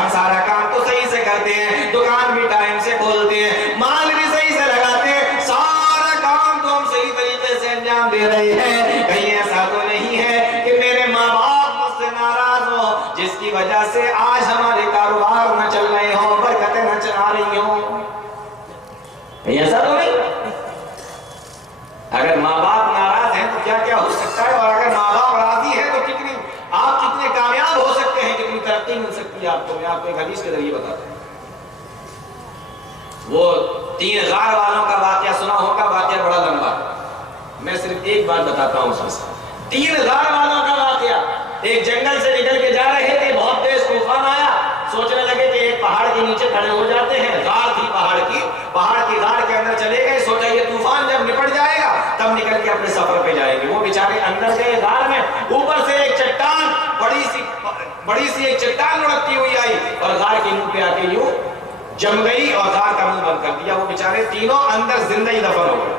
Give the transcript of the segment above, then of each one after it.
ہم سارا کام تو صحیح سے کرتے ہیں، دکان بھی ٹائم سے کھولتے ہیں، مال بھی صحیح سے لگاتے ہیں، سارا کام تو ہم صحیح طریقے سے انجام دے رہے ہیں، کہیں ایسا تو نہیں ہے کہ میرے ماں باپ مجھ سے ناراض ہو جس کی وجہ سے آج ہمارے کاروبار نہ چل رہے ہوں، برکتیں نہ چلا رہی ہوں؟ ایسا تو نہیں۔ اگر ماں باپ ناراض ہیں تو کیا کیا ہو سکتا ہے، اور اگر ماں باپ راضی ہیں تو آپ کتنے کامیاب ہو سکتے ہیں، کتنی ترقی مل سکتی ہے آپ کو۔ میں آپ کو ایک حدیث کے ذریعے بتاتا ہوں۔ وہ 3 غار والوں کا واقعہ سنا ہوگا، واقعہ بڑا لمبا، میں صرف ایک بات بتاتا ہوں اس میں سے۔ 3 غار والوں کا واقعہ، ایک جنگل سے نکل کے جا رہے تھے، بہت تیز طوفان آیا، سوچنے لگے کہ ایک پہاڑ کے نیچے کھڑے ہو جاتے ہیں، غار تھی پہاڑ کی غار کے اندر چلے گئے، سوچا یہ طوفان جب نپٹ جائے گا تب نکل کے اپنے سفر پہ جائیں گے۔ وہ بیچارے اندر گئے غار میں، اوپر سے ایک چٹان بڑی سی ایک چٹان لڑکتی ہوئی آئی اور غار کے منہ پہ آ کے یوں جم گئی اور غار کا منہ بند کر دیا۔ وہ بیچارے تینوں اندر زندہ ہی دفن ہو گئے۔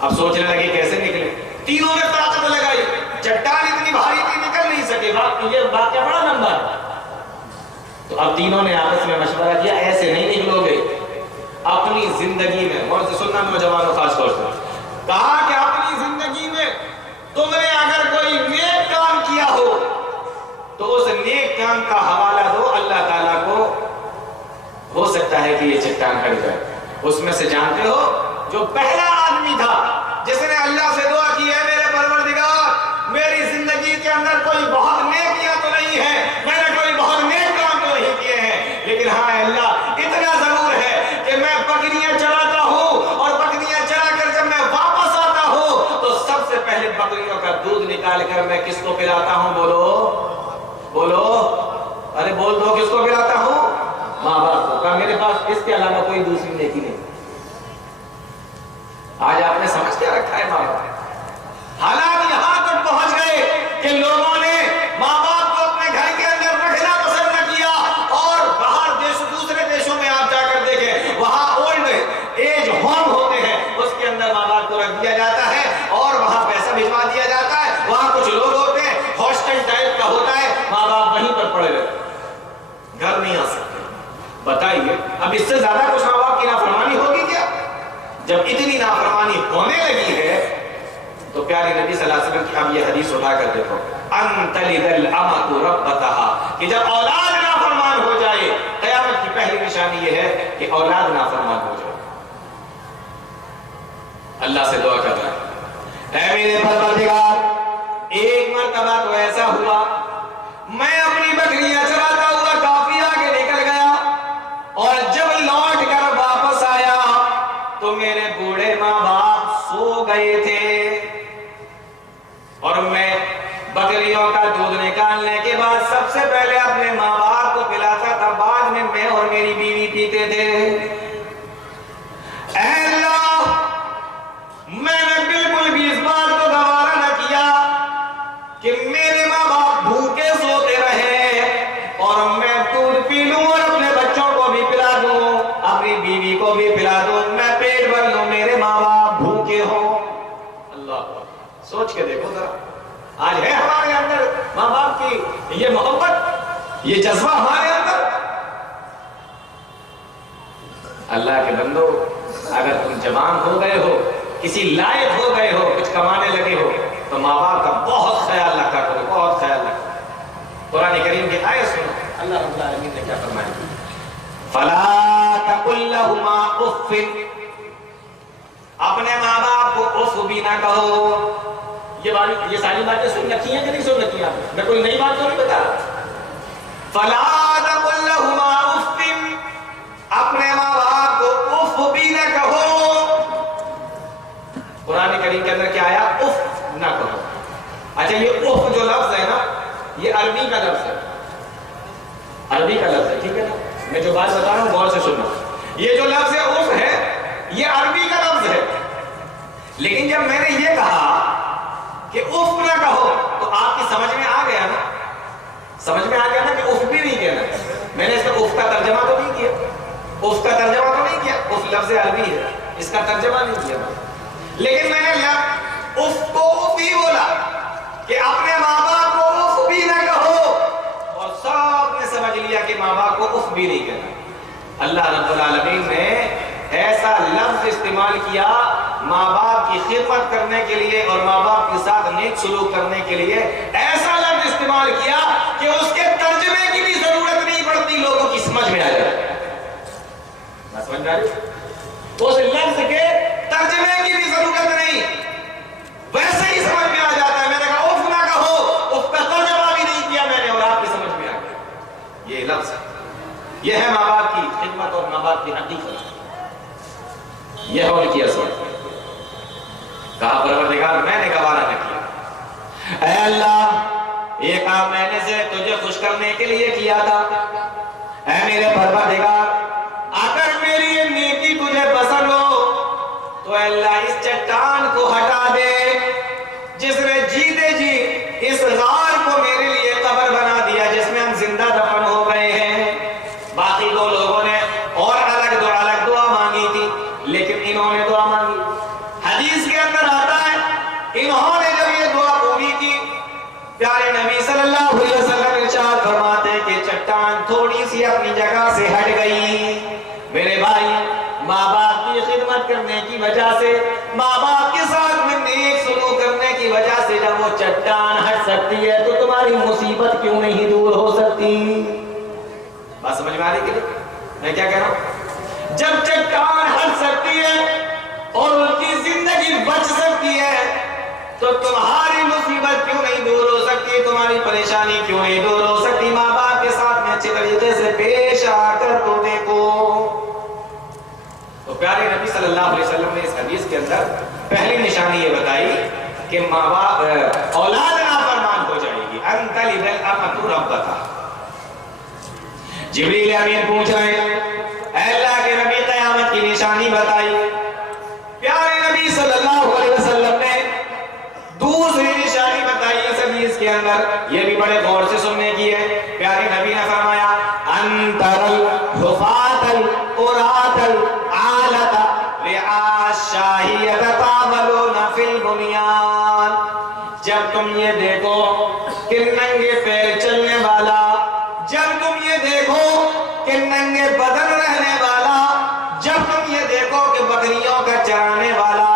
اب سوچنے لگے کیسے نکلے، تینوں نے طاقت لگائی، چٹان اتنی بھاری تھی نکل نہیں سکے، یہ واقعہ بڑا لمبا ہے۔ تو اب تینوں نے آپس میں مشورہ کیا ایسے نہیں نکلو گے، اپنی زندگی میں، اور سننا نوجوانوں خاص طور سے، کہا کہ اپنی زندگی میں تم نے اگر کوئی نیک کام کیا تو اس نیک کام کا حوالہ دو اللہ تعالیٰ کو، ہو سکتا ہے کہ یہ چٹان ہٹ جائے۔ اس میں سے جانتے ہو جو پہلا آدمی تھا جس نے اللہ سے دعا کی ہے میرے پروردگار میری زندگی کے اندر کوئی بہت نیکیاں تو نہیں ہے، میں نے کوئی بہت نیک کام تو نہیں کیے ہیں، لیکن ہاں اللہ اتنا ضرور ہے کہ میں بکریاں چراتا ہوں اور بکریاں چرا کر جب میں واپس آتا ہوں تو سب سے پہلے بکریوں کا دودھ نکال کر میں کس کو پلاتا ہوں؟ بولو، ارے بول دو، کس کو پلاتا ہوں؟ ماں باپ کو۔ کہا میرے پاس اس کے علاوہ کوئی دوسری نیکی نہیں۔ آج آپ نے سمجھ کیا رکھا ہے ماں باپ؟ حالات یہاں تک پہنچ گئے کہ لوگوں نے ماں باپ کو اپنے گھر کے اندر رکھنا پسند نہ کیا، اور باہر دوسرے دیشوں میں آپ جا کر دیکھیں، وہاں اولڈ ایج ہوم ہوتے ہیں، اس کے اندر ماں باپ کو رکھ دیا جاتا ہے اور وہاں پیسہ بھجوا دیا جاتا ہے۔ وہاں کچھ لوگ ہوتے ہیں، ہاسٹل ٹائپ کا ہوتا ہے، ماں باپ وہیں پر پڑے رہتے، گھر نہیں آ سکتے۔ بتائیے اب اس سے زیادہ کچھ ماں باپ کی نافرمانی ہوگی کیا؟ جب اتنی نافرمانی ہونے لگی ہے تو پیارے نبی صلی اللہ علیہ وسلم کی اب یہ حدیث اٹھا کر دیکھو، ان تلد الامۃ ربتها، کہ جب اولاد نافرمان ہو جائے قیامت کی پہلی نشانی یہ ہے کہ اولاد نافرمان ہو جائے۔ اللہ سے دعا کر رہا ہے، اے میرے پروردگار ایک مرتبہ تو ایسا ہوا میں اپنی بکریاں چراتا ہوا کافی آگے نکل گیا، اور جب لوٹ کر واپس آیا تو میرے بوڑھے ماں باپ سو گئے تھے، اور میں بکریوں کا دودھ نکالنے کے بعد سب سے پہلے اپنے ماں باپ کو پلاتا تھا، بعد میں اور میری بیوی پیتے تھے۔ اے اللہ میں نے بالکل بھی اس بات کو گوارا نہ کیا کہ میرے ماں باپ بھوکے سوتے رہے اور میں دودھ پی لوں اور اپنے بچوں کو بھی پلا دوں، اپنی بیوی کو بھی پلا دوں، میں پیٹ بھر لوں، میرے ماں باپ بھوکے ہوں۔ اللہ سوچ کے دیکھو ذرا، آج ہے ہمارے اندر ماں باپ کی یہ محبت، یہ جذبہ ہمارے اندر؟ اللہ کے بندو اگر تم جوان ہو گئے ہو، کسی لائق ہو گئے ہو، کچھ کمانے لگے ہو تو ماں باپ کا بہت خیال رکھا کرو، بہت خیال رکھا۔ قرآن کریم کی آیت سنو، اللہ رب العالمین نے کیا فرمایا، فَلَا تَقُلْ لَهُمَا اُفٍّ، اپنے ماں باپ کو اف بھی نہ کہو۔ یہ ساری باتیں سن رکھی ہیں کہ نہیں سن رکھی ہیں؟ میں کوئی نئی بات تو نہیں بتا رہا۔ فَلَا تَقُلْ لَهُمَا اُفٍّ، اپنے ماں باپ کو اف بھی نہ کہو۔ قرآن کریم کے اندر کیا آیا؟ اف نہ کہو۔ اچھا یہ اف جو لفظ ہے نا، یہ عربی کا لفظ ہے، عربی کا لفظ ہے، ٹھیک ہے نا؟ میں جو بات بتا رہا ہوں غور سے سننا، یہ جو لفظ ہے اف ہے، یہ عربی کا لفظ ہے، لیکن جب میں نے یہ کہا کہ اف نہ کہو تو آپ کی سمجھ میں آ گیا نا، سمجھ میں آ گیا نا کہ اف بھی نہیں کہنا۔ میں نے اس کا اف کا ترجمہ تو نہیں کیا، اف کا ترجمہ تو نہیں کیا، اف لفظ عربی ہے، اس کا ترجمہ نہیں کیا، لیکن میں نے اف کو اف ہی بولا کہ اپنے ماں باپ کو اف بھی نہ کہو، اور سب نے سمجھ لیا کہ ماں باپ کو اف بھی نہیں کہنا. اللہ رب العالمین نے ایسا لفظ استعمال کیا ماں باپ کی خدمت کرنے کے لیے اور ماں باپ کے ساتھ نیک سلوک کرنے کے لیے, ایسا لفظ استعمال کیا کہ اس کے ترجمے کی بھی ضرورت نہیں پڑتی, لوگوں کی سمجھ میں آ جائے. سمجھ میں آ رہی؟ اس لفظ کے ترجمے کی بھی ضرورت نہیں, ویسے ہی سمجھ میں آ جاتا ہے. میں نے کہا اف نہ کہو, اف کا ترجمہ بھی نہیں کیا میں نے اور آپ کی سمجھ میں آ گیا. یہ لفظ یہ ہے ماں باپ کی خدمت اور ماں باپ کی حقیقت. یہ ہے ان کی اصل. کہا پروردگار میں نے گوارا نہ کیا. اے اللہ یہ کام میں نے سے تجھے خوش کرنے کے لیے کیا تھا. اے میرے پروردگار اگر میری یہ نیکی تجھے پسند ہو تو اے اللہ اس چٹان کو ہٹا دے جس نے جیتے جی اس غار کو میرے لیے قبر بنا دیا جس میں ہم زندہ دفن ہو گئے ہیں. باقی دو لوگوں نے اور الگ دعا مانگی تھی لیکن انہوں نے دعا مانگی. حدیث کے اندر آتا ہے انہوں نے جب یہ دعا پوری کی, پیارے نبی صلی اللہ علیہ وسلم ارشاد فرماتے کہ چٹان تھوڑی سی اپنی جگہ سے ہٹ گئی. میرے بھائی ماں باپ کی خدمت کرنے کی وجہ سے, ماں باپ کے ساتھ میں نیک سلوک کرنے کی وجہ سے جب وہ چٹان ہٹ سکتی ہے تو تمہاری مصیبت کیوں نہیں دور ہو سکتی؟ بات سمجھ میں آ رہی کہ میں کیا کہہ رہا ہوں؟ جب چٹان ہٹ سکتی ہے اور ان کی زندگی بچ سکتی ہے تو تمہاری مصیبت کیوں نہیں دور ہو سکتی, تمہاری پریشانی کیوں نہیں دور ہو سکتی؟ ماں باپ کے ساتھ میں اچھے طریقے سے پیش آ کر تو دیکھو. تو پیارے نبی صلی اللہ علیہ وسلم نے اس حدیث کے اندر پہلی نشانی یہ بتائی کہ ماں باپ اولاد نافرمان ہو جائے گی. انت لدل امۃ ربتھا. جبریل امین پوچھ رہے ہیں اے اللہ کے نبی قیامت کی نشانی بتائی. پیارے نبی صلی اللہ علیہ وسلم نے دوسری نشانی بتائی اس حدیث کے اندر, یہ بھی بڑے غور سے سننے کی ہے. پیارے نبی نے فرمایا انتر الحفاة العراة العالة رعاء الشاة يتطاولون في البنيان. جب تم یہ دیکھو کہ ننگے پیر چلنے والا, جب تم یہ دیکھو کہ ننگے بدن رہنے والا, جب تم یہ دیکھو کہ بکریوں کا چرانے والا,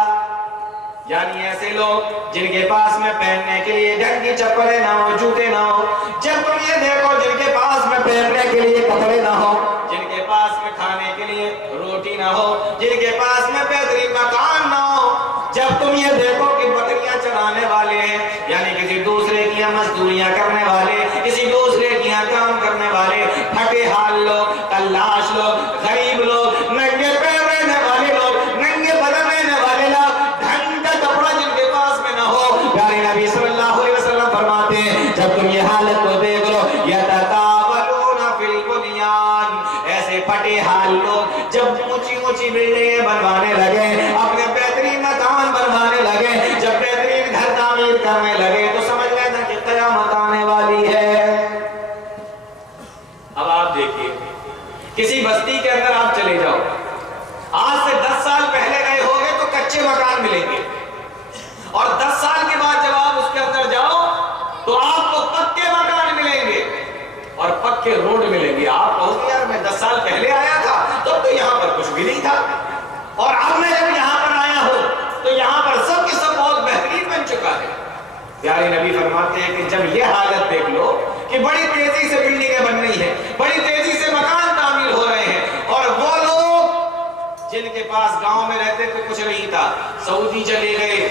یعنی ایسے لوگ جن کے پاس میں پہننے کے لیے ڈھنگ کی چپلیں نہ ہو, جوتے نہ ہو, جب تم یہ دیکھو جن کے پاس میں پہننے کے لیے کپڑے نہ ہو, جن کے پاس میں کھانے کے لیے روٹی نہ ہو, جن کے پاس میں بہترین مکان نہ ہو, جب تم یہ دیکھو کہ بکریاں چرانے والے ہیں, یعنی کسی دوسرے کی مزدوریاں کرنے والے, کسی دوسرے کی کام کرنے والے, پھٹے حال لوگ, تلاش لوگ, غریب لوگ, ننگے پیر رہنے والے لوگ, ننگے بدن رہنے والے لوگ, ڈھنگ کا کپڑا جن کے پاس میں نہ ہو, پیارے نبی صلی اللہ علیہ وسلم فرماتے ہیں جب تم یہ حالت کو دیکھ لو یتطاولون فی البنیان, ایسے پھٹے حال لوگ جب اونچی اونچی بلڈنگیں بنوانے لگے, اپنے بہترین مکان بنوانے لگے, جب بہترین گھر تعمیر کرنے لگے تو سمجھ لینا کہ قیامت آنے والی ہے. اب آپ دیکھیے کسی بستی کے اندر آپ چلے جاؤ, آج سے 10 سال پہلے گئے ہوگے تو کچے مکان ملیں گے, اور 10 سال کے بعد جب آپ اس کے اندر جاؤ تو آپ کو پکے مکان ملیں گے اور پکے روڈ ملیں گے. آپ کہو گے یار میں 10 سال پہلے آیا تھا تب تو یہاں پر کچھ بھی نہیں تھا, اور اب میں جب یہاں پر آیا ہوں تو یہاں پر سب کی سب بہت بہترین بن چکا ہے. پیارے نبی فرماتے ہیں کہ جب یہ حالت دیکھ لو کہ بڑی تیزی سے بلڈنگیں بن رہی ہیں, بڑی تیزی سے مکان تعمیر ہو رہے ہیں, اور وہ لوگ جن کے پاس گاؤں میں رہتے تو کچھ نہیں تھا, سعودی چلے گئے,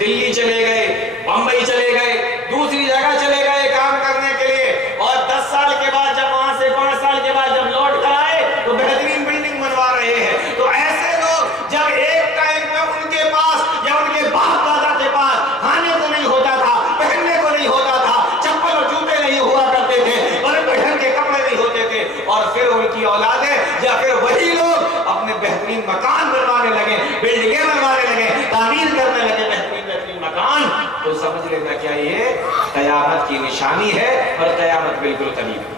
دلی چلے گئے, بمبئی چلے گئے, دوسری جگہ چلے گئے کام کرنے کے لیے, اور 10 سال کے بعد جب وہاں سے 5 سال کے بعد جب لوٹ کر آئے تو بہترین بلڈنگ بنوا رہے ہیں. تو ایسے لوگ جب ایک ٹائم میں ان کے پاس یا ان کے باپ دادا کے پاس کھانے کو نہیں ہوتا تھا, پہننے کو نہیں ہوتا تھا, چپل اور جوتے نہیں ہوا کرتے تھے, بڑے ڈھنگ کے کپڑے نہیں ہوتے تھے, اور پھر ان کی اولادیں یا پھر وہی لوگ اپنے بہترین مکان بنوانے لگے, بلڈنگیں بنوانے لگے, تعمیر کرنے لگے بہترین مکان, تو سمجھ لینا کیا یہ قیامت کی نشانی ہے اور قیامت بالکل قریب ہے.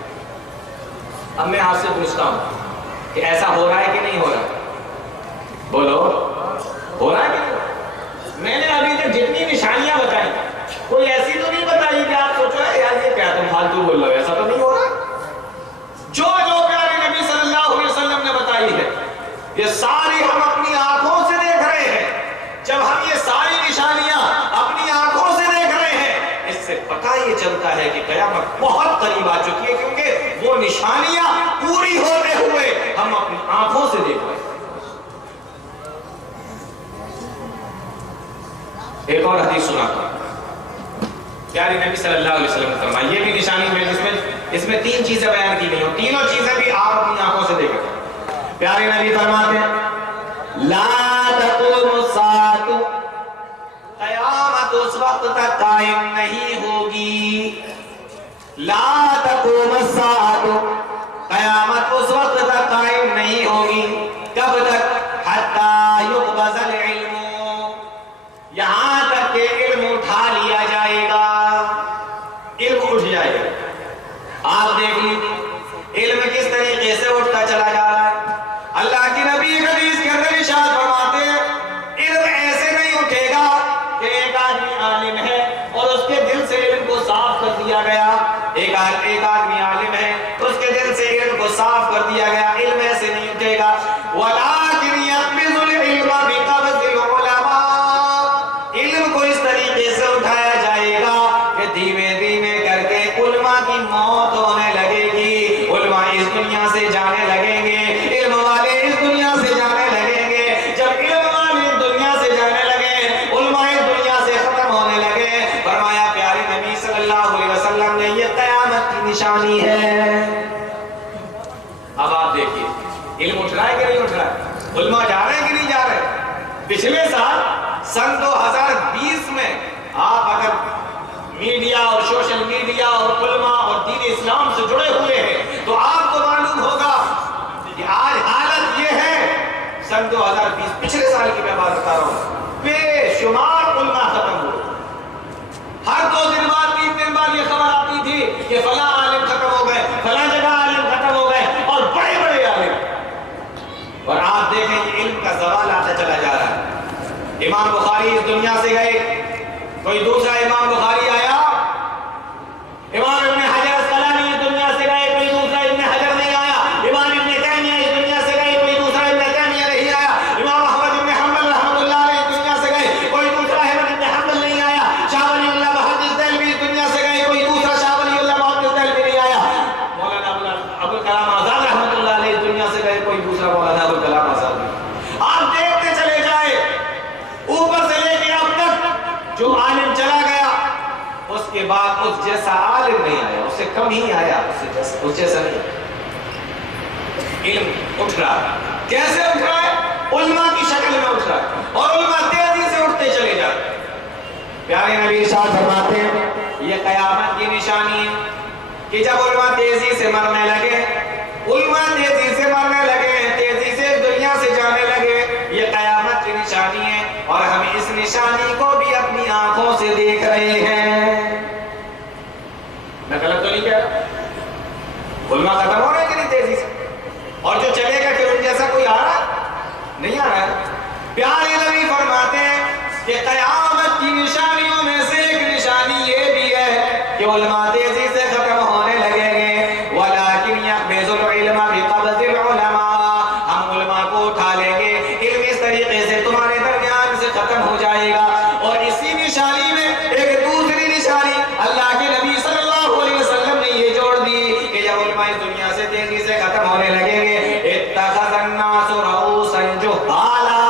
اب میں آپ سے پوچھتا ہوں کہ ایسا ہو رہا ہے کہ نہیں ہو رہا؟ بولو, ہو رہا ہے کہ نہیں؟ میں نے ابھی تک جتنی نشانیاں بتائی کوئی ایسی تو نہیں بتائی کہ آپ سوچو یار یہ کیا تم فالتو بول رہے ہو, ایسا تو نہیں ہو رہا. جو ساری ہم اپنی آنکھوں سے دیکھ رہے ہیں، جب ہم یہ ساری نشانیاں اپنی آنکھوں سے دیکھ رہے ہیں، اس سے پتہ یہ چلتا ہے کہ قیامت بہت قریب آ چکی ہے، کیونکہ وہ نشانیاں پوری ہوتے ہوئے ہم اپنی آنکھوں سے دیکھ رہے ہیں۔ ایک اور حدیث سناتا ہوں، پیارے نبی صلی اللہ علیہ وسلم نے فرمایا، یہ بھی نشانی ہے جس میں اس میں 3 چیزیں بیان کی گئی ہیں، تینوں چیزیں بھی آپ اپنی آنکھوں سے دیکھیں۔ پیارے نبی فرماتے ہیں لا تقوم الساعۃ، قیامت اس وقت تک قائم نہیں ہوگی، لا تقوم الساعۃ، قیامت اس وقت تک قائم نہیں ہوگی، کب تک؟ حتی یقبض العلم، یہاں تک کہ علم اٹھا لیا جائے گا، علم اٹھ جائے گا۔ آپ دیکھ لیجیے علم کس طریقے سے اٹھتا چلا جا رہا ہے۔ اللہ کے نبی حدیث کے اندر ارشاد فرماتے ہیں علم ایسے نہیں اٹھے گا کہ ایک آدمی عالم ہے اور اس کے دل سے علم کو صاف کر دیا گیا، ایک آدمی عالم ہے اس کے دل سے علم کو صاف کر دیا گیا، علم ایسے نہیں اٹھے گا۔ وَلَٰكِنْ يَقْبِضُ الْعِلْمَ بِقَبْضِ الْعُلَمَاءِ، علم کو اس طریقے سے اٹھایا جائے گا کہ دھیمے دھیمے کر کے علماء کی موت ہونے لگے گی، علماء اس دنیا سے جانے لگیں گے، علم والے اس دنیا سے جانے لگیں گے۔ جب علم والے اس دنیا سے جانے لگے، علماء اس دنیا سے ختم ہونے لگے، فرمایا پیارے نبی صلی اللہ علیہ وسلم نے یہ قیامت کی نشانی ہے۔ اب آپ دیکھیے علم اٹھ رہا ہے کہ نہیں اٹھ رہا ہے، علماء جا رہے ہیں کہ نہیں جا رہے۔ پچھلے سال سن 2020 میں آپ اگر میڈیا اور سوشل میڈیا اور علماء اور دین اسلام سے جڑے ہوئے ہیں تو آپ کو معلوم ہوگا کہ آج حالت یہ ہے، سن 2020 پچھلے سال کی میں بات بتا رہا ہوں، بے شمار علماء ختم ہوئے۔ ہر 2 دن بعد 3 دن بعد یہ خبر آتی تھی کہ فلاں عالم ختم ہو گئے، فلاں جگہ عالم ختم ہو گئے، اور بڑے بڑے عالم۔ اور آپ دیکھیں کہ علم کا زوال آتا چلا جا رہا ہے۔ امام بخاری اس دنیا سے گئے، کوئی دوسرا امام بخاری آیا۔ امام ابن حجر اسقلانی اس دنیا سے گئے، کوئی دوسرا ابن حجر نہیں آیا۔ امام ابن تیمیہ اس دنیا سے گئے، کوئی دوسرا ابن تیمیہ نہیں آیا۔ امام احمد ابن حنبل رحمۃ اللہ علیہ اس دنیا سے گئے، کوئی دوسرا احمد ابن حنبل نہیں آیا۔ شاہ ولی اللہ محدث دہلوی اس دنیا سے گئے، کوئی دوسرا شاہ ولی اللہ محدث دہلوی نہیں آیا۔ مولانا ابوالکلام آزاد رحمۃ اللہ علیہ اس دنیا سے گئے، کوئی دوسرا مولانا ابوالکلام آزاد نہیں۔ آپ دیکھتے چلے جائے، اوپر سے لے کے اب تک جو عالم چلا گیا اس کے بعد اس جیسا عالم نہیں آیا، اس سے کم ہی آیا، اس جیسا نہیں۔ علم اٹھ رہا ہے، کیسے اٹھ رہا ہے؟ علماء کی شکل میں اٹھ رہا ہے، اور علماء تیزی سے اٹھتے چلے جاتے ہیں۔ پیارے نبی ارشاد فرماتے ہیں یہ قیامت کی نشانی ہے کہ جب علماء تیزی سے مرنے لگے، علماء تیزی سے مرنے لگے، تیزی سے دنیا سے جانے لگے، یہ قیامت کی نشانی ہے، اور ہم اس نشانی کو بھی اپنی آنکھوں سے دیکھ رہے ہیں۔ میں غلط تو نہیں کہہ رہا؟ علماء ختم ہو رہے ہیں کہ نہیں تیزی سے؟ اور جو چلے گا پھر ان جیسا کوئی آ رہا نہیں آ رہا ہے۔ پیارے نبی فرماتے ہیں کہ قیامت کی نشانیوں میں سے ایک نشانی یہ بھی ہے کہ علماء تیزی سے ختم ہونے لگیں گے۔ وَلَٰكِنْ يَقْبِضُ الْعِلْمَ بِقَبْضِ الْعُلَمَاءِ، ہم علماء کو اٹھا لیں گے، علم اس طریقے سے تمہارے درمیان سے ختم ہو جائے گا۔ اور اسی نشانی میں ایک دوسری نشانی اللہ کے نبی صلی اللہ علیہ وسلم نے یہ جوڑ دی کہ جب علماء اس دنیا سے تیزی سے ختم ہونے لگیں گے، اتخذ الناس رؤوسا جہالا،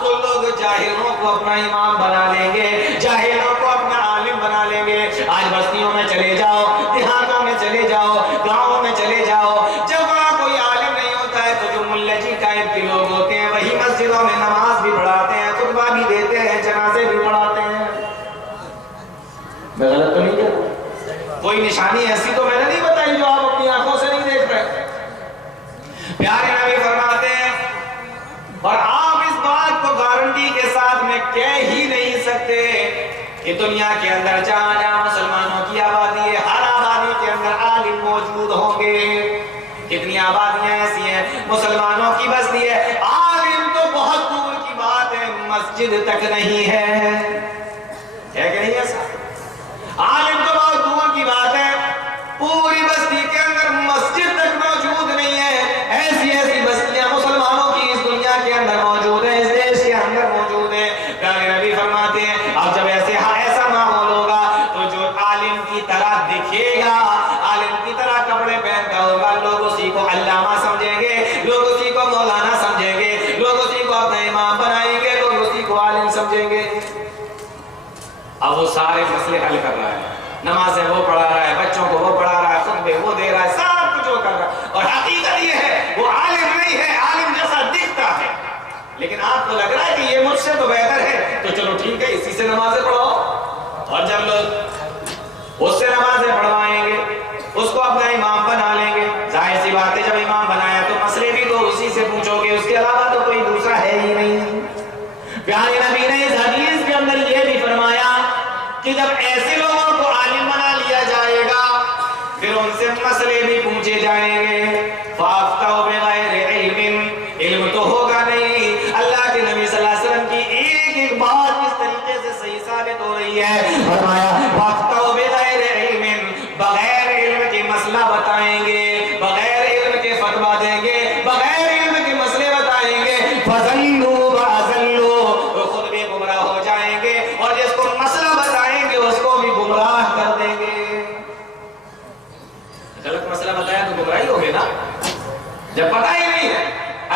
تو لوگ جاہلوں کو اپنا امام بنا لیں گے، جاہلوں کو اپنا عالم بنا لیں گے۔ آج بستیوں میں چلے جاؤ، دیہاتوں میں چلے جاؤ، گاؤں میں چلے جاؤ، جب وہاں کوئی عالم نہیں ہوتا ہے تو جو ملہ جی ٹائپ کے لوگ ہوتے ہیں وہی مسجدوں میں نماز بھی پڑھاتے ہیں، خطبہ بھی دیتے ہیں، جنازے بھی پڑھاتے ہیں۔ میں غلط تو نہیں کہہ رہا؟ کوئی نشانی ایسی تو میں نے نہیں بتائی جو آپ اپنی آنکھوں سے نہیں دیکھ رہے۔ پیارے نبی فرماتے ہیں، اور آپ اس بات کو گارنٹی کے ساتھ میں کہہ ہی نہیں سکتے کہ دنیا کے اندر جہاں جہاں مسلمانوں کی آبادی ہے، ہر آبادی کے اندر عالم موجود ہوں گے۔ کتنی آبادیاں ایسی ہیں مسلمانوں کی بستی ہے، عالم تو بہت دور کی بات ہے، مسجد تک نہیں ہے کہ نہیں ایسا؟ عالم تو بہت دور کی بات ہے، پوری بستی کے اندر مسجد تک موجود نہیں ہے۔ ایسی ایسی بستیاں مسلمانوں کی اس دنیا کے عالم مسئلے حل کر رہا ہے، نمازیں وہ پڑھا رہا ہے، بچوں کو وہ پڑھا رہا ہے، خطبے وہ دے رہا ہے، سب کچھ وہ کر رہا ہے، اور حقیقت یہ ہے وہ عالم نہیں ہے، عالم جیسا دکھتا ہے، لیکن آپ کو لگ رہا ہے کہ یہ مجھ سے تو بہتر ہے، تو چلو ٹھیک ہے اسی سے نمازیں پڑھاؤ، اور جب لوگ اس سے نمازیں پڑھوائیں گے، اس کو اپنا امام بنا لیں گے، ظاہر سی بات ہے جب امام بنایا تو مسئلے بھی تو اسی سے پوچھو گے، اس کے علاوہ تو کوئی دوسرا ہے ہی نہیں۔ پیارے نبی نے اس حدیث کے اندر یہ بھی فرمایا کہ جب ایسے لوگوں کو عالم بنا لیا جائے گا پھر ان سے مسئلے بھی پوچھے جائیں گے، فَأَفْتَوْا بِغَيْرِ عِلْمٍ، علم تو ہوگا نہیں۔ اللہ کے نبی صلی اللہ علیہ وسلم کی ایک ایک بات کس طریقے سے صحیح ثابت ہو رہی ہے، فرمایا فَأَفْتَوْا بِغَيْرِ عِلْمٍ، بغیر علم کے مسئلہ بتائیں گے، بغیر علم کے فتویٰ دیں گے، بغیر علم کے مسئلے بتائیں گے، فَضَلُّوا وَأَضَلُّوا، وہ خود بھی گمراہ ہو جائیں گے اور جس کو مسئلہ بتائیں گے اس کو بھی گمراہ کر دیں گے۔ غلط مسئلہ بتایا تو گمراہی ہوگی نا، جب پتہ ہی نہیں ہے۔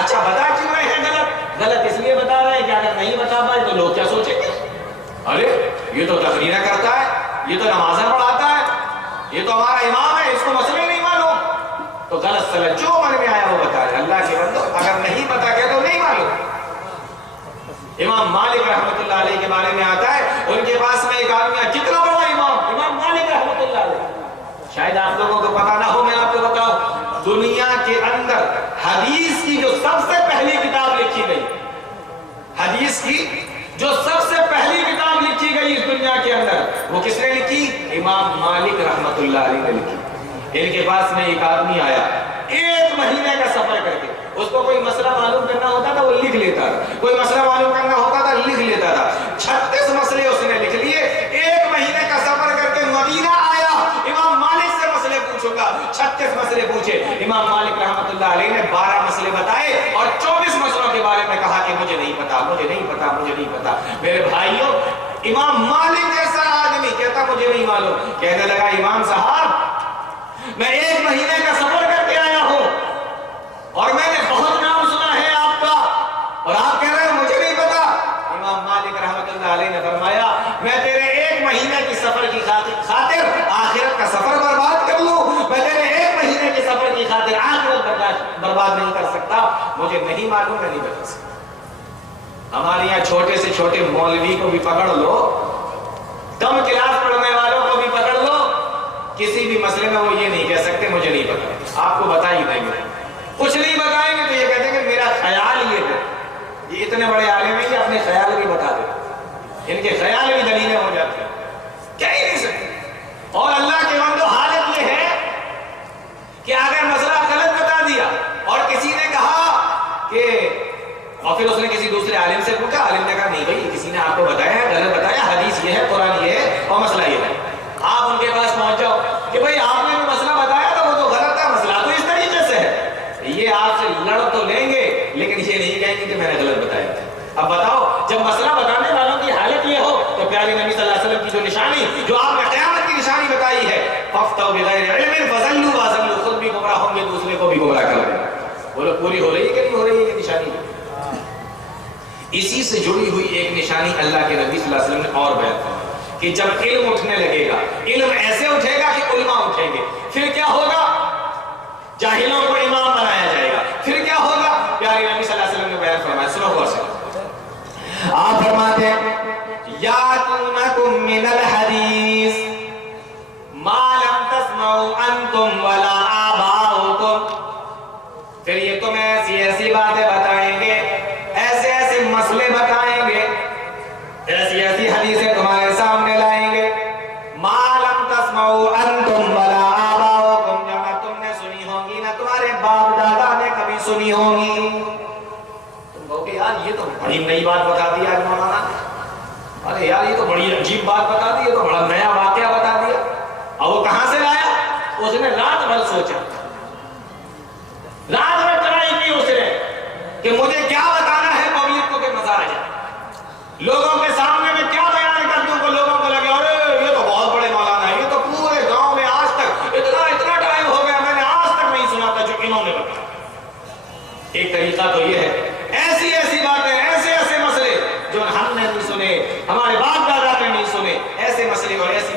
اچھا بتا کیوں رہے ہیں غلط؟ غلط اس لیے بتا رہے ہیں کہ اگر نہیں بتا پائے تو لوگ کیا سوچیں گے، ارے یہ تو تقریریں کرتا ہے، یہ تو نمازیں پڑھاتا ہے، یہ تو ہمارا امام ہے، اس کو مسئلے نہیں معلوم، تو غلط سلط جو من میں آیا وہ بتا رہے۔ اللہ کے بندو اگر نہیں پتا کہ تو نہیں معلوم۔ امام مالک رحمۃ اللہ علیہ کے بارے میں آتا ہے، ان کے پاس میں ایک آدمی، کتنا بڑا امام مالک رحمۃ اللہ علیہ، شاید آپ لوگوں کو پتا نہ ہو، میں آپ کو بتاؤں، دنیا کے اندر حدیث کی جو سب سے پہلی کتاب لکھی گئی، حدیث کی جو سب سے پہلی کتاب لکھی گئی اس دنیا کے اندر، وہ کس نے لکھی؟ امام مالک رحمۃ اللہ علیہ نے لکھی۔ ان کے پاس میں ایک آدمی آیا، ایک مہینے کا سفر کر کے، اس کو کوئی مسئلہ معلوم کرنا ہوتا تھا وہ لکھ لیتا تھا، کوئی مسئلہ معلوم کرنا ہوتا تھا لکھ لیتا تھا، 36 مسئلے اس نے لکھ لیے، ایک مہینے کا سفر کر کے مدینہ آیا، امام مالک سے مسئلے پوچھوں گا، 36 مسئلے پوچھے، امام مالک رحمۃ اللہ علیہ نے 12 مسئلے بتائے اور 24 مسئلوں کے بارے میں کہا کہ مجھے نہیں پتا، مجھے نہیں پتا، مجھے نہیں پتا۔ میرے بھائیوں، امام مالک جیسا آدمی کہتا مجھے نہیں معلوم، کہنے لگا امام صاحب میں ایک مہینے کا سفر کر کے آیا ہوں اور میں نے بہت نام سنا ہے آپ کا اور آپ کہہ رہے ہیں مجھے نہیں پتا۔ امام مالک رحمۃ اللہ علیہ نے فرمایا میں تیرے ایک مہینے کی سفر کی خاطر آخرت کا سفر برباد کر لوں، میں تیرے ایک مہینے کی سفر کی خاطر آخرت برباد نہیں کر سکتا، مجھے نہیں معلوم، میں نہیں بتا سکتا۔ ہمارے یہاں چھوٹے سے چھوٹے مولوی کو بھی پکڑ لو، کم کلاس پڑھنے والوں کو بھی پکڑ لو، کسی بھی مسئلے میں وہ یہ نہیں کہہ سکتے مجھے نہیں پتا، آپ کو بتا ہی دیں گے، کچھ نہیں بتائیں گے تو یہ کہتے ہیں کہ میرا خیال یہ ہے۔ یہ اتنے بڑے عالم ہیں، یہ اپنے خیال بھی بتا دیتے، ان کے خیال بھی دلیلیں ہو جاتی ہیں، کہہ ہی نہیں سکتے۔ اور اللہ کے بندو حالت یہ ہے کہ اگر مسئلہ غلط بتا دیا اور کسی نے کہا کہ، اور پھر اس نے کسی دوسرے عالم سے پوچھا، عالم نے کہا نہیں بھائی کسی نے آپ کو بتایا ہے، غلط بتایا، حدیث یہ ہے، قرآن یہ ہے اور مسئلہ یہ ہے، آپ ان کے پاس پہنچ جاؤ کہ بھائی آپ نے جو مسئلہ بتایا تھا وہ تو غلط ہے، مسئلہ تو اس طریقے سے ہے، یہ آپ سے لڑ تو لیں گے لیکن یہ نہیں کہیں گے کہ میں نے غلط بتایا تھا۔ اب بتاؤ جب مسئلہ بتانے والوں کی حالت یہ ہو تو پیارے نبی صلی اللہ علیہ وسلم کی جو نشانی، جو آپ نے قیامت کی نشانی بتائی ہے، فَافْتَوْا بِغَيْرِ عِلْمٍ فَضَلُّوا وَأَضَلُّوا، خود بھی گمراہ ہوں گے دوسرے کو بھی گمراہ کر دیں گے۔ بولو پوری ہو رہی ہے کہ نہیں ہو رہی ہے یہ نشانی؟ اسی سے جڑی ہوئی ایک نشانی اللہ کے نبی صلی اللہ علیہ وسلم نے اور بیان کی کہ جب علم اٹھنے لگے گا، علم ایسے اٹھے گا کہ علماء اٹھیں گے، پھر کیا ہوگا؟ جاہلوں کو امام بنایا جائے گا، پھر کیا ہوگا؟ پیارے نبی صلی اللہ علیہ وسلم نے بیان فرمایا، سنو غور سے، آپ فرماتے ہیں یاتونکم من الحدیث ما لم تسمعوا انتم ولا آباؤکم، پھر یہ تمہیں ایسی ایسی باتیں بتائیں گے، ایسے ایسے مسئلے بتائیں گے، ایسی ایسی حدیثیں تمہارے سامنے لائیں گے، ما لم تسمعوا انتم ولا آباؤکم، جو نہ تم نے سنی ہوں گی نہ تمہارے باپ دادا نے کبھی سنی ہوں گی۔ تم کہو کہ یار یہ تو بڑی نئی بات بتا دی آج مولانا نے، ارے یار یہ تو بڑی عجیب بات بتا دی، یہ تو بڑا نیا واقعہ بتا دیا، اور وہ کہاں سے لایا؟ اس نے رات بھر سوچا، رات بھر ٹرائی کی اس نے کہ مجھے کیا بتانا ہے پبلک کو کہ مزہ آ جائے، لوگوں کے سامنے میں کیا بیان کر دوں کہ لوگوں کو لگے ارے یہ تو بہت بڑے مولانا ہے، یہ تو پورے گاؤں میں آج تک اتنا ٹائم ہو گیا میں نے آج تک نہیں سنا تھا جو انہوں نے بتایا۔ ایک طریقہ تو یہ ہے، ایسی ایسی باتیں، ایسے ایسے مسئلے جو ہم نے نہیں سنے، ہمارے باپ دادا نے نہیں سنے، ایسے مسئلے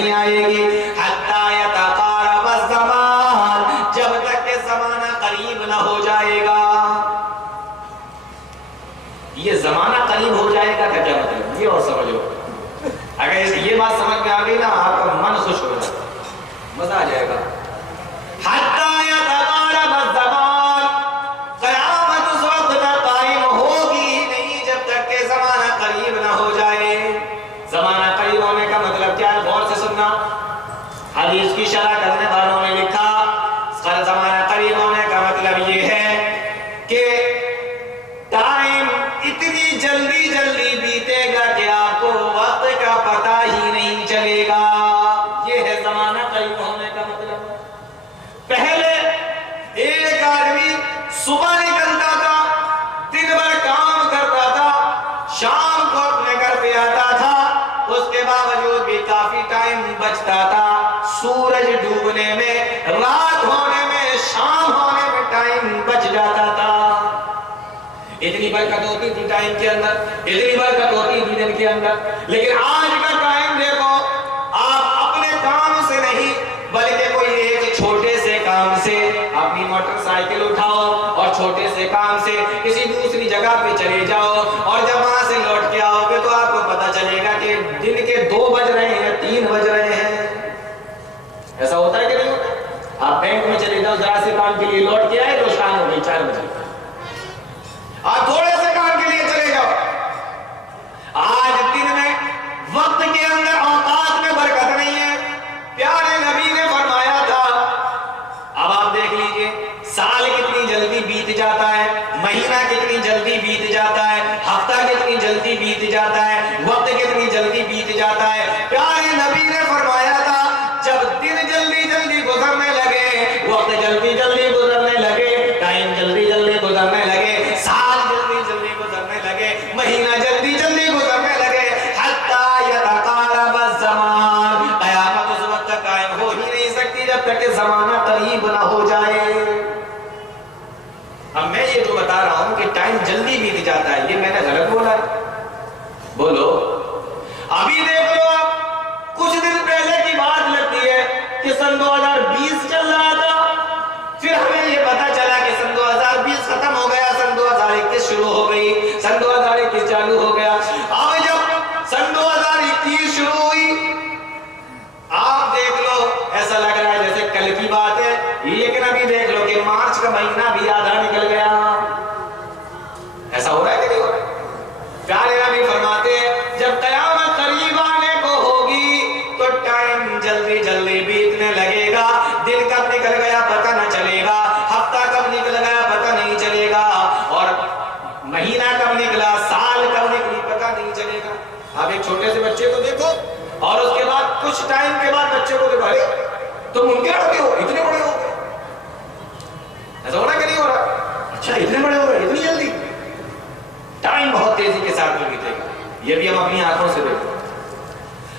نہیں آئے گی حتی یتقارب الزمان، جب تک کہ زمانہ قریب نہ ہو جائے گا۔ یہ زمانہ قریب ہو جائے گا کیا مطلب؟ یہ اور سمجھو، اگر یہ بات سمجھ میں آ گئی نا آپ کا من خوش ہو جائے، مزہ آ جائے گا۔ حتی یتقارب الزمان، قیامت اس وقت تک قائم ہوگی ہی نہیں جب تک کہ زمانہ قریب نہ ہو جائے۔ زمانہ قریب ہونے کا مطلب کیا ہے؟ غور سے سننا، حدیث کی شرح کرنے والوں نے لکھا زمانہ قریب ہونے کا مطلب یہ ہے کہ ٹائم اتنی جلدی جلدی بیتے گا کہ آپ کو وقت کا پتہ ہی نہیں چلے گا۔ یہ ہے زمانہ قریب ہونے کا مطلب۔ پہلے ایک آدمی صبح نکلتا تھا، دن بھر کام کرتا تھا، شام کو اپنے گھر پہ آتا تھا، اس کے باوجود بھی کافی ٹائم بچتا تھا۔ سورج ڈوبنے میں، رات ہونے میں، شام ہونے میں ٹائم بچ جاتا تھا۔ اتنی برکت ہوتی تھی ٹائم کے اندر، اتنی برکت ہوتی تھی دن کے اندر۔ لیکن آج کا ٹائم دیکھو، آپ اپنے کام سے نہیں بلکہ کوئی ایک چھوٹے سے کام سے اپنی موٹر سائیکل اٹھاؤ اور چھوٹے سے کام سے کسی دوسری جگہ پہ چلے جاؤ، اور جب وہاں سے لوٹ کے آؤ گے تو آپ کو پتا چلے گا کہ دن کے 2 بج رہے ہیں، 3 بج رہے ہیں۔ ایسا ہوتا ہے کہ نہیں ہوتا؟ آپ بینک میں چلے جاؤ ذرا سے کام کے لیے، لوٹ کے آئے تو شام ہو گئی 4 بجے۔ آپ تھوڑے سے کام کے لیے چلے جاؤ، آج دن میں وقت کے اندر اوقات میں برکت نہیں ہے۔ پیارے نبی نے فرمایا تھا، اب آپ دیکھ لیجئے سال کتنی جلدی بیت جاتا ہے، مہینہ کتنی جلدی بیت جاتا ہے، ہفتہ کتنی جلدی بیت جاتا ہے، وقت کتنی جلدی بیت جاتا ہے۔ پیارے نبی نے فرمایا تھا جب دن جلدی جلدی گزرنے لگے، وقت جلدی جلدی گزرنے لگے، ٹائم جلدی جلدی گزرنے لگے، سال جلدی جلدی گزرنے لگے، مہینہ جلدی جلدی گزرنے لگے، حتی یتقارب الزمان، قیامت اس وقت تک قائم ہو ہی نہیں سکتی جب تک کہ زمانہ قریب نہ ہو جائے۔ اب میں یہ جو بتا رہا ہوں کہ ٹائم جلدی بیت جاتا ہے، یہ میں نے غلط بولا ہے؟ بولو۔ ابھی دیکھ لو آپ، کچھ دن پہلے کی بات لگتی ہے کہ سن 2020 چل رہا تھا، پھر ہمیں یہ پتا چلا کہ سن 2020 ختم ہو گیا، سن 2021 شروع ہو گئی، سن 2021 چالو ہو گیا۔ اب جب سن 2021 شروع ہوئی، آپ دیکھ لو ایسا لگ رہا ہے جیسے کل کی بات ہے، لیکن ابھی دیکھ لو کہ مارچ کا مہینہ بھی آدھا نکل گیا۔ ایسا ہو رہا ہے کہ نہیں ہو رہا ہے؟ پیارے نبی فرماتے ہیں جب قیامت قریب آنے کو ہوگی تو ٹائم جلدی جلدی بیتنے لگے گا، دن کب نکل گیا پتہ نہ چلے گا، ہفتہ کب نکل گیا پتہ نہیں چلے گا، اور مہینہ کب نکلا، سال کب نکلی پتہ نہیں چلے گا۔ آپ ایک چھوٹے سے بچے کو دیکھو اور اس کے بعد کچھ ٹائم کے بعد بچے کو دیکھو، ارے تم ان کے بڑے ہو، اتنے بڑے ہو گئے۔ ایسا ہو رہا کہ نہیں ہو رہا؟ اچھا اتنے بڑے ہو گئے اتنی جلدی؟ ٹائم بہت تیزی کے ساتھ میں بیتے گا، یہ بھی ہم اپنی آنکھوں سے دیکھتے ہیں۔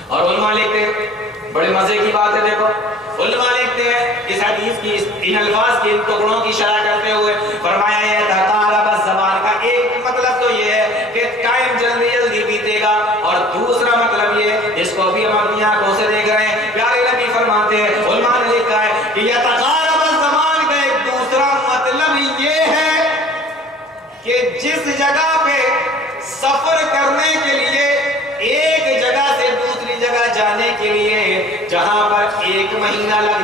اور علماء لکھتے ہیں، بڑے مزے کی بات ہے، دیکھو علماء لکھتے ہیں اس حدیث کی ان الفاظ کی ان ٹکڑوں کی شرح کرتے ہوئے فرمایا ہے تقارب الزمان کا ایک مطلب تو یہ ہے کہ ٹائم جلدی جلدی بیتے گا، اور دوسرا مطلب یہ، اس کو بھی ہم اپنی آنکھوں سے دیکھ رہے ہیں۔ پیارے نبی فرماتے ہیں، علماء نے لکھا ہے کہ یہ تقارب الزمان کا ایک دوسرا مطلب یہ ہے کہ جس جگہ پہ سفر کرنے کے لیے، ایک جگہ سے دوسری جگہ جانے کے لیے جہاں پر 1 مہینہ لگ